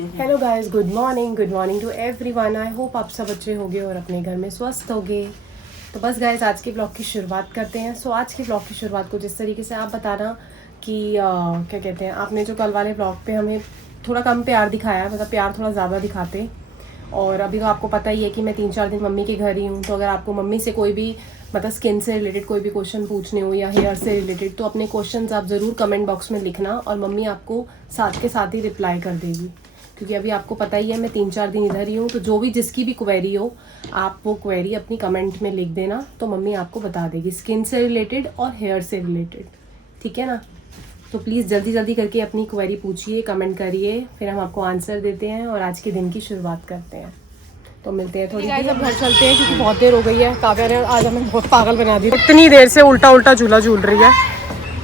Hello guys, good morning to everyone. I hope आप सब अच्छे होंगे और अपने घर में स्वस्थ होंगे। तो बस गाइस, आज के ब्लॉग की शुरुआत करते हैं। सो आज के ब्लॉग की शुरुआत को जिस तरीके से आप बताना कि क्या कहते हैं, आपने जो कल वाले ब्लॉग पे हमें थोड़ा कम प्यार दिखाया, मतलब प्यार थोड़ा ज़्यादा दिखाते। और अभी तो आपको पता ही है कि मैं 3-4 दिन मम्मी के घर ही हूँ। तो अगर आपको मम्मी से कोई भी मतलब स्किन से रिलेटेड कोई भी क्वेश्चन पूछने हो या हेयर से रिलेटेड, तो अपने क्वेश्चंस आप ज़रूर कमेंट बॉक्स में लिखना और मम्मी आपको साथ के साथ ही रिप्लाई कर देगी। क्योंकि अभी आपको पता ही है मैं 3-4 दिन इधर ही हूँ। तो जो भी जिसकी भी क्वेरी हो, आप वो क्वेरी अपनी कमेंट में लिख देना, तो मम्मी आपको बता देगी स्किन से रिलेटेड और हेयर से रिलेटेड। ठीक है ना? तो प्लीज़ जल्दी जल्दी करके अपनी क्वेरी पूछिए, कमेंट करिए, फिर हम आपको आंसर देते हैं और आज के दिन की शुरुआत करते हैं। तो मिलते हैं थोड़ी देर। अब घर चलते हैं क्योंकि बहुत देर हो गई है। काव्या ने आज हमें बहुत पागल बना दी। इतनी देर से उल्टा उल्टा झूला झूल रही है।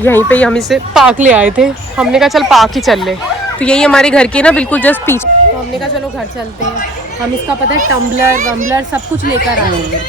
यहीं पे ही हम इसे पार्क ले आए थे। हमने कहा चल पार्क ही चल ले। तो यही हमारे घर के ना बिल्कुल जस्ट पीछे। तो हमने कहा चलो घर चलते हैं। हम इसका पता है टम्बलर वम्बलर सब कुछ लेकर आए हैं।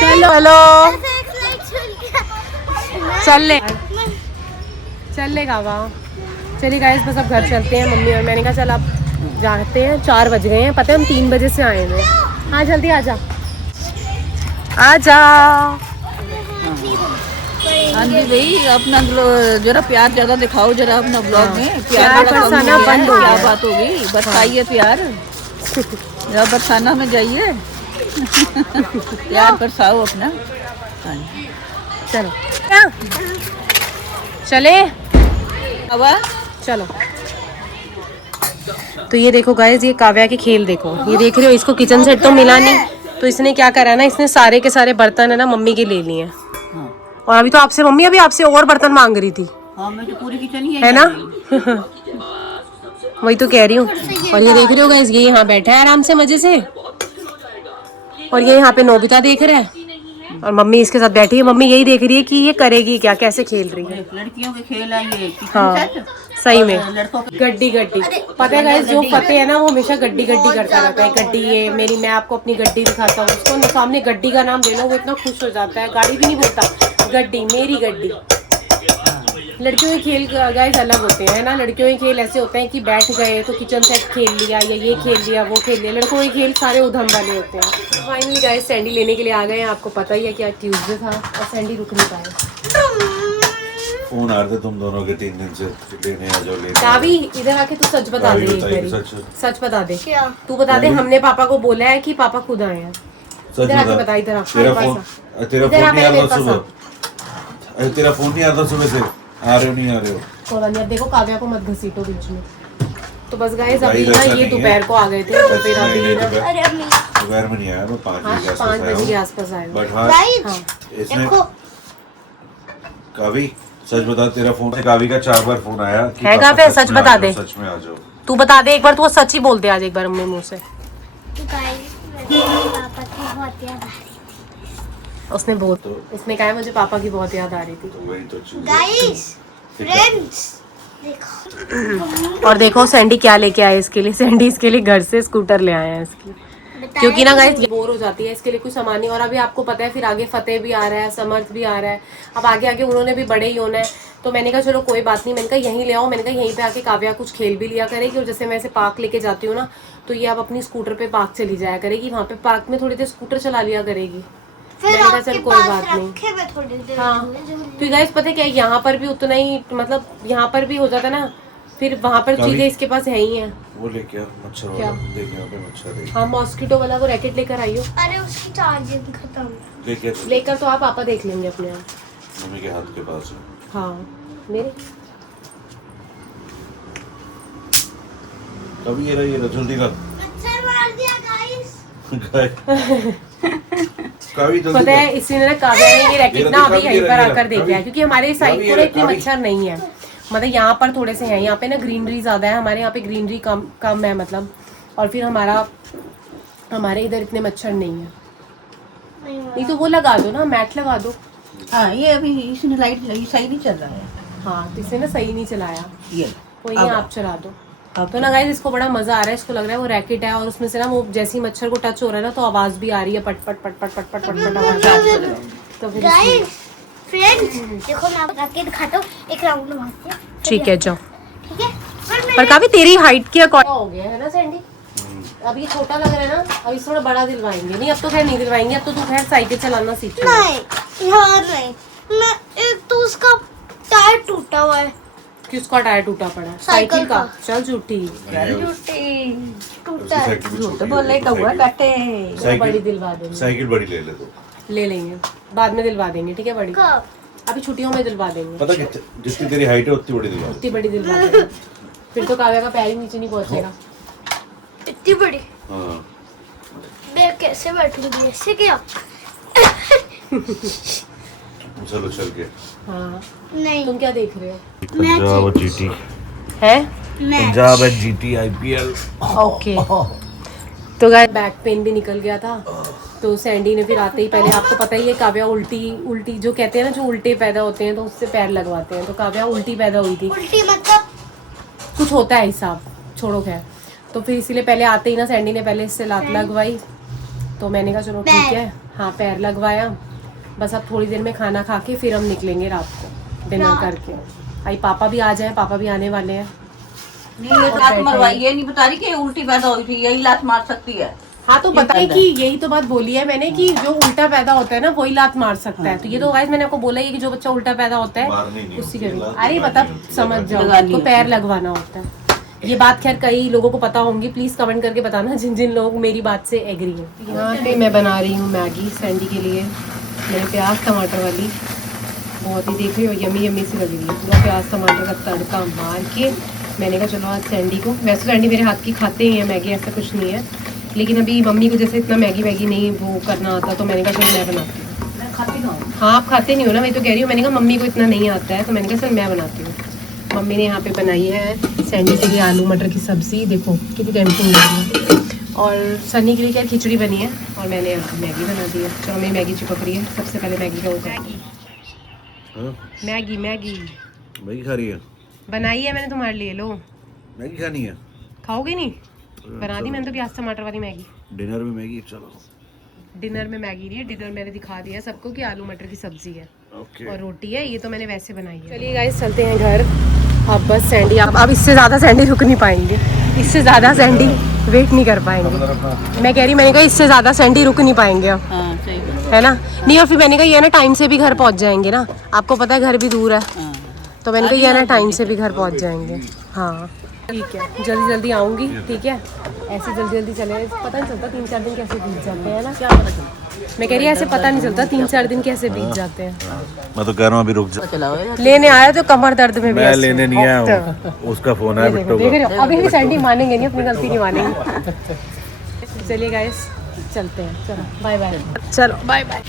चलो हेलो चल ले चल ले कावा। चलिए गाइस, बस अब घर चलते हैं। मम्मी और मैंने कहा चल आप जाते हैं। 4 बज गए हैं, पता है हम 3 बजे से आए हैं। हाँ जल्दी आजा आजा। हाँ जी भाई, अपना जरा प्यार ज्यादा दिखाओ जरा अपना ब्लॉग में। प्यार बरसाना बंद हो क्या गया। बात होगी, बरसाइए प्यार। जरा बरसाना में जाइए। प्यार बरसाओ अपना। हाँ जी। चलो चले हवा चलो। तो ये देखो गाइस, ये काव्या के खेल देखो। ये देख रहे हो, इसको किचन सेट तो मिला नहीं, तो इसने क्या करा ना, इसने सारे के सारे बर्तन है ना मम्मी के ले लिए। हाँ। और अभी तो आपसे मम्मी अभी आपसे और बर्तन मांग रही थी। हाँ, मैं तो पूरी किचन ही है ना? वही तो कह रही हूँ। और ये देख रहे हो गाइस, ये यहाँ बैठा है आराम से मजे से, और ये यहाँ पे नोबिता देख रहा है और मम्मी इसके साथ बैठी है। मम्मी यही देख रही है कि ये करेगी क्या, कैसे खेल रही है। लड़कियों के खेल है ये। हाँ सही में। लड़कों के गड्डी गड्डी पता है गाइस, जो फतेह है ना वो हमेशा गड्डी गड्डी करता रहता है। गड्डी ये मेरी, मैं आपको अपनी गड्डी दिखाता हूँ। उसको सामने गड्डी का नाम ले लो, वो इतना खुश हो जाता है। गाड़ी भी नहीं बोलता, गड्डी मेरी गड्डी। लड़कियों के खेल गाइस अलग होते हैं ना। लड़कियों के खेल ऐसे होते हैं कि बैठ गए तो किचन सेट खेल लिया या ये खेल लिया वो खेल लिया। लड़कों के खेल सारे उधम वाले होते हैं। फाइनली गाइस सैंडी लेने के लिए आ गए हैं। आपको पता ही है कि आज ट्यूसडे था और सैंडी रुक नहीं पाए। फोन आ रहे थे तुम दोनों के 3 दिन से, लेने आ जाओ लेने। कावी इधर आके तू सच बता दे एक बारी। सच बता दे। तू बता दे, हमने पापा को बोला है कि पापा खुद आए हैं। इधर आके बता। इधर आ। तेरा फोन नहीं आ रहा सुबह। तेरा फोन नहीं आ रहा सुबह से। आ रहे हो नहीं आ रहे हो? थोड़ा नहीं। अब देखो काव्या को मत घसीटो बीच में। तो बस गाइस अभी ना ये दोपहर को आ गए थे। दोपहर में नहीं आया, मैं 5 बजे के आसपास आया। बट हाँ इसमें कावी सच बता, तेरा फोन से कावी का 4 बार फोन आया कि है काव्या, सच बता दे। सच में आ जाओ। तू बता दे एक बार, तू सच ही बोल दे आज एक बार मम्मी मुंह से। उसने बोल तो उसने कहा मुझे पापा की बहुत याद आ रही थी। तो वही तो चीज़ है। गाइस फ्रेंड्स देखो। और देखो सैंडी क्या लेके आए इसके लिए। सैंडी इसके लिए घर से स्कूटर ले आए हैं इसकी, क्योंकि ना गाइस बोर हो जाती है। इसके लिए कुछ सामान नहीं। और अभी आपको पता है फिर आगे फतेह भी आ रहा है, समर्थ भी आ रहा है। अब आगे आगे उन्होंने भी बड़े ही होना है। तो मैंने कहा चलो कोई बात नहीं, मैंने कहा यहीं ले आओ। मैंने कहा यहीं पे आके काव्या कुछ खेल भी लिया करेगी। और जैसे मैं ऐसे पार्क लेके जाती हूँ ना, तो ये अब अपनी स्कूटर पे पार्क चली जाया करेगी। वहाँ पे पार्क में थोड़ी देर स्कूटर चला लिया करेगी। मैंने कहा चल कोई बात नहीं। हाँ तो गाइस पता है क्या, यहाँ पर भी उतना ही, मतलब यहाँ पर भी हो जाता है ना, फिर वहाँ पर चीजें इसके पास है ही हैं। वो लेके आ मच्छर वाला। क्या? देख यहाँ पे मच्छर है। हाँ मॉस्किटो वाला वो रैकेट लेकर आइयो। अरे उसकी चार्जिंग खत्म। लेकर तो आप पापा देख लेंगे अपने आप। मम्मी के हाथ के पास है। हाँ मेरे कभी ये रहा जल्दी कर। मच्छर मार दिया गाइस। कावी जल्दी पता है कर। इसी ने काव्या ने ये रैकेट ना अभी यहीं पर आकर देखा है, कावी। क्योंकि हमारे साइड कावी, पर ना इतने कावी। मच्छर नहीं है। मतलब यहाँ पर थोड़े से हैं। यहाँ पे ना ग्रीनरी ज्यादा है, हमारे यहाँ पे ग्रीनरी कम है मतलब। और फिर हमारे इधर इतने मच्छर नहीं है। नहीं तो वो लगा दो ना, मैट लगा दो। हाँ, ये अभी इसने लाइट लगी, सही नहीं चल रहा है। हाँ तो इसे ना सही नहीं चलाया। ये कोई नहीं, आप चला दो। तो ना गाइस इसको बड़ा मजा आ रहा है। इसको लग रहा है वो रैकेट है और उसमें से ना वो जैसे ही मच्छर को टच हो रहा है ना, तो आवाज भी आ रही है, पट पट पट पट पट पट पट आवाज आ रही है। तो फिर गाइस फ्रेंड्स देखो मैं आपको रैकेट दिखाता हूँ। एक राउंड मारते हैं। ठीक है जाओ। ठीक है, पर पर काफी तेरी हाइट के अकॉर्डिंग हो गया है ना सैंडी। अब ये छोटा लग रहा है ना, अब इस थोड़ा बड़ा दिलवाएंगे। नहीं अब तो खैर नहीं दिलवाएंगे, अब तो तू खैर साइकिल चलाना सीख ले। नहीं यार नहीं, मैं एक तो उसका टायर टूटा हुआ है। किसका टायर टूटा पड़ा है? साइकिल का। चल झूठी। टूटा है। झूठ बोले कौआ काटे। बड़ी दिलवा देंगे। साइकिल बड़ी ले ले तो ले लेंगे, बाद में दिलवा देंगे, ठीक है बड़ी। कब? अभी छुट्टियों में दिलवा देंगे। पता कि जितनी तेरी हाइट है उतनी बड़ी दिलवा दे। इतनी बड़ी दिलवा देंगे, फिर तो काव्या का पैर ही नीचे नहीं पहुंचेगा। इतनी बड़ी हाँ मैं कैसे बैठूंगी ऐसे क्या? चलो चल के। हाँ नहीं तुम क्या देख रहे हो? पंजाब और जीटी है Punjab and GT IPL. Okay. तो गाइस बैक पेन भी निकल गया था, तो सैंडी ने फिर आते ही पहले, आपको पता ही है काव्या उल्टी जो कहते हैं ना, जो उल्टे पैदा होते हैं तो उससे पैर लगवाते हैं, तो काव्या उल्टी पैदा हुई थी। उल्टी मतलब कुछ होता है हिसाब, छोड़ो खैर। तो फिर इसीलिए पहले आते ही ना सैंडी ने पहले इससे लात लगवाई, तो मैंने कहा चलो ठीक है। हाँ पैर लगवाया, बस अब थोड़ी देर में खाना खा के फिर हम निकलेंगे रात को डिनर करके। आई पापा भी आ जाए, पापा भी आने वाले हैं। नहीं ये लात मरवाई, ये नहीं बता रही कि उल्टी पैदा हुई थी, यही लात मार सकती है। हाँ तो बताइए कि यही तो बात बोली है मैंने कि जो उल्टा पैदा होता है ना वही लात मार सकता है। तो ये तो गाइस मैंने आपको बोला ही कि जो बच्चा उल्टा पैदा होता है उसी के लिए। अरे बता समझ जाओ, तो पैर लगवाना होता है। ये बात खैर कई लोगों को पता होंगी, प्लीज कमेंट करके बताना जिन जिन लोग मेरी बात से एग्री हैं। यहाँ पे मैं बना रही हूँ मैगी सैंडी के लिए, मेरे प्याज टमाटर वाली, बहुत ही देख रही हो यमी यमी सी लग रही है। पूरा प्याज टमाटर का तड़का मार के मैंने कहा चलो आज सैंडी को, वैसे सैंडी मेरे हाथ की खाते ही हैं मैगी, ऐसा कुछ नहीं है, लेकिन अभी मम्मी को जैसे इतना मैगी नहीं वो करना आता, तो मैंने कहा चलो मैं बनाती हूँ। मैं खाती हूँ। हाँ आप खाते नहीं हो ना, मैं तो कह रही हूँ, मैंने कहा मम्मी को इतना नहीं आता है, तो मैंने कहा सर मैं बनाती हूँ। मम्मी ने यहाँ पे बनाई है सैंडी के लिए आलू मटर की सब्ज़ी, देखो कितनी टेम्पटिंग लग रही है। और सनी के लिए क्या खिचड़ी बनी है, और मैंने मैगी बना दी है। चलो मेरी मैगी चिपक रही है, सबसे पहले मैगी का होगा। मैगी मैगी खा रही है? बनाई है मैंने तुम्हारे लिए, लो मैगी खानी है? खाओगे नहीं? बना दी मैंने तो प्याज टमाटर वाली मैगी। डिनर में मैगी? चलो डिनर में मैगी नहीं है, डिनर मैंने दिखा दिया सबको कि आलू मटर की सब्जी है ओके। और रोटी है, ये तो मैंने वैसे बनाई है। चलिए गाइस चलते हैं घर। अब बस सैंडी अब इससे ज़्यादा सैंडी रुक नहीं पाएंगे, इससे ज़्यादा सैंडी वेट नहीं कर पाएंगे। मैं कह रही, मैंने कहा इससे ज़्यादा सैंडी रुक नहीं पाएंगे अब, हाँ सही बात है ना। नहीं और फिर मैंने कहा ये ना टाइम से भी घर पहुंच जाएंगे ना, आपको पता है घर भी दूर है, हाँ। तो मैंने कहा ये ना टाइम से भी घर पहुंच जाएंगे। हाँ ठीक है, जल्दी जल्दी आऊँगी, ठीक है। ऐसे जल्दी जल्दी चले, पता नहीं चलता 3-4 दिन कैसे बीत जाते हैं ना। क्या पता चलता, मैं कह रही ऐसे पता नहीं चलता 3-4 दिन कैसे बीत जाते हैं। मैं तो कह रहा हूँ अभी रुक जा। चलाओ लेने आया तो कमर दर्द में भी मैं लेने नहीं आया हूँ, उसका फोन है बिट्टू देख रहे का। हो, अभी भी सैंडी मानेंगे नहीं, अपनी गलती नहीं मानेंगे। चलिए गाइस चलते हैं, चलो बाय बाय। चलो बाय बाय,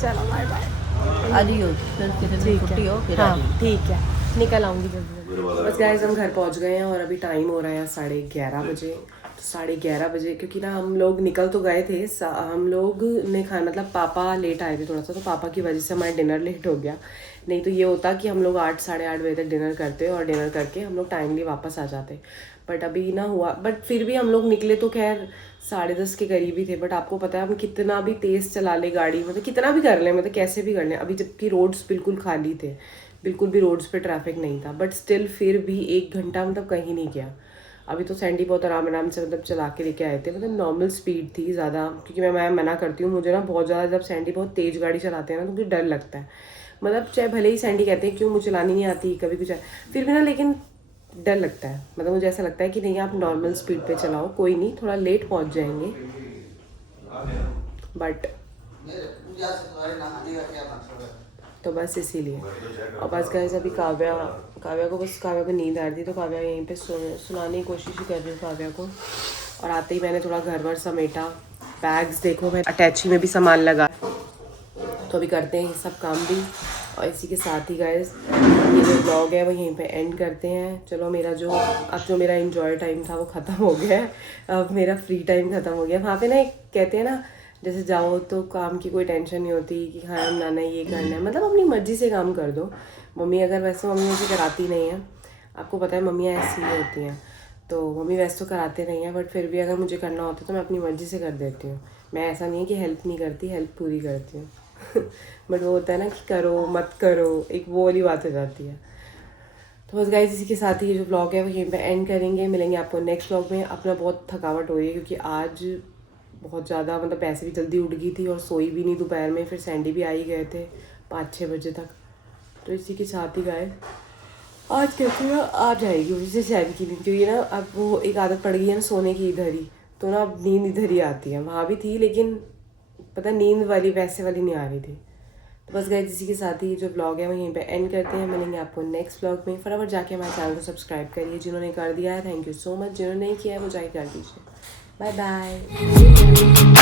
चलो बाय बाय। आदियो फिर कितनी छुट्टी हो फिर हाँ ठीक है, निकल आऊँगी जल्दी। बस गाइस हम घर पहुँच गए हैं और अभी टाइम हो रहा है 11:30 बजे। तो 11:30 बजे, क्योंकि ना हम लोग निकल तो गए थे, हम लोग ने खाना, मतलब पापा लेट आए थे थोड़ा सा, तो पापा की वजह से हमारा डिनर लेट हो गया। नहीं तो ये होता कि हम लोग 8-8:30 बजे तक डिनर करते और डिनर करके हम लोग टाइमली वापस आ जाते, बट अभी ना हुआ। बट फिर भी हम लोग निकले तो खैर 10:30 के करीब ही थे। बट आपको पता है हम कितना भी तेज़ चला ले गाड़ी, मतलब कितना भी कर लें, मतलब कैसे भी कर लें, अभी जबकि रोड्स बिल्कुल खाली थे, बिल्कुल भी रोड्स पे ट्रैफिक नहीं था, बट स्टिल फिर भी 1 घंटा मतलब कहीं नहीं गया। अभी तो सैंडी बहुत आराम से मतलब चला के लेके आए थे, मतलब नॉर्मल स्पीड थी ज़्यादा, क्योंकि मैं मना करती हूँ, मुझे ना बहुत ज़्यादा जब सैंडी बहुत तेज़ गाड़ी चलाते हैं ना तो मुझे डर लगता है। मतलब चाहे भले ही सैंडी कहते हैं क्यों मुझे चलानी नहीं आती, कभी कुछ है, फिर भी ना लेकिन डर लगता है। मतलब मुझे ऐसा लगता है कि नहीं आप नॉर्मल स्पीड पे चलाओ, कोई नहीं, थोड़ा लेट पहुँच जाएंगे, बट तो बस इसीलिए। और बस गाइस अभी काव्या को नींद आ रही थी, तो काव्या यहीं पे सुलाने की कोशिश ही कर रही हूँ काव्या को। और आते ही मैंने थोड़ा घर वर समेटा, बैग्स देखो मैं अटैची में भी सामान लगा, तो अभी करते हैं ये सब काम भी। और इसी के साथ ही गाइस ये जो ब्लॉग है वो यहीं पे एंड करते हैं। चलो मेरा जो मेरा एंजॉय टाइम था वो ख़त्म हो गया है, अब मेरा फ्री टाइम ख़त्म हो गया। वहाँ पे ना एक कहते हैं ना, जैसे जाओ तो काम की कोई टेंशन नहीं होती कि खाना बनाना है, ये करना है, मतलब अपनी मर्ज़ी से काम कर दो। मम्मी अगर वैसे मम्मी मुझे कराती नहीं है, आपको पता है मम्मियाँ ऐसी ही होती हैं, तो मम्मी वैसे तो कराते नहीं हैं, बट फिर भी अगर मुझे करना होता है तो मैं अपनी मर्ज़ी से कर देती हूँ। मैं ऐसा नहीं है कि हेल्प नहीं करती, हेल्प पूरी करती हूँ। बट वो होता है ना कि करो मत करो, एक वो वाली बात हो जाती है। तो बस गाइस इसी के साथ ही ये जो ब्लॉग है वो यहीं पे एंड करेंगे। मिलेंगे आपको नेक्स्ट ब्लॉग में। अपना बहुत थकावट हो रही है क्योंकि आज बहुत ज़्यादा मतलब पैसे भी जल्दी उठ गई थी और सोई भी नहीं दोपहर में। फिर सैंडी भी आ ही गए थे 5-6 बजे तक। तो इसी के साथ ही गाइस आज कहती हूँ आ जाएगी मुझसे चैन की नींद, क्योंकि ना अब वो एक आदत पड़ गई है ना सोने की इधर ही, तो ना अब नींद इधर ही आती है। वहाँ भी थी लेकिन पता नींद वाली वैसे वाली नहीं आ रही थी। तो बस गाइस इसी के साथ ही जो ब्लॉग है वो यहीं पे एंड करते हैं। मिलेंगे आपको नेक्स्ट ब्लॉग में। फटाफट जाके हमारे चैनल को सब्सक्राइब करिए, जिन्होंने कर दिया है थैंक यू सो मच, जिन्होंने नहीं किया है वो जाके कर दीजिए। Bye bye.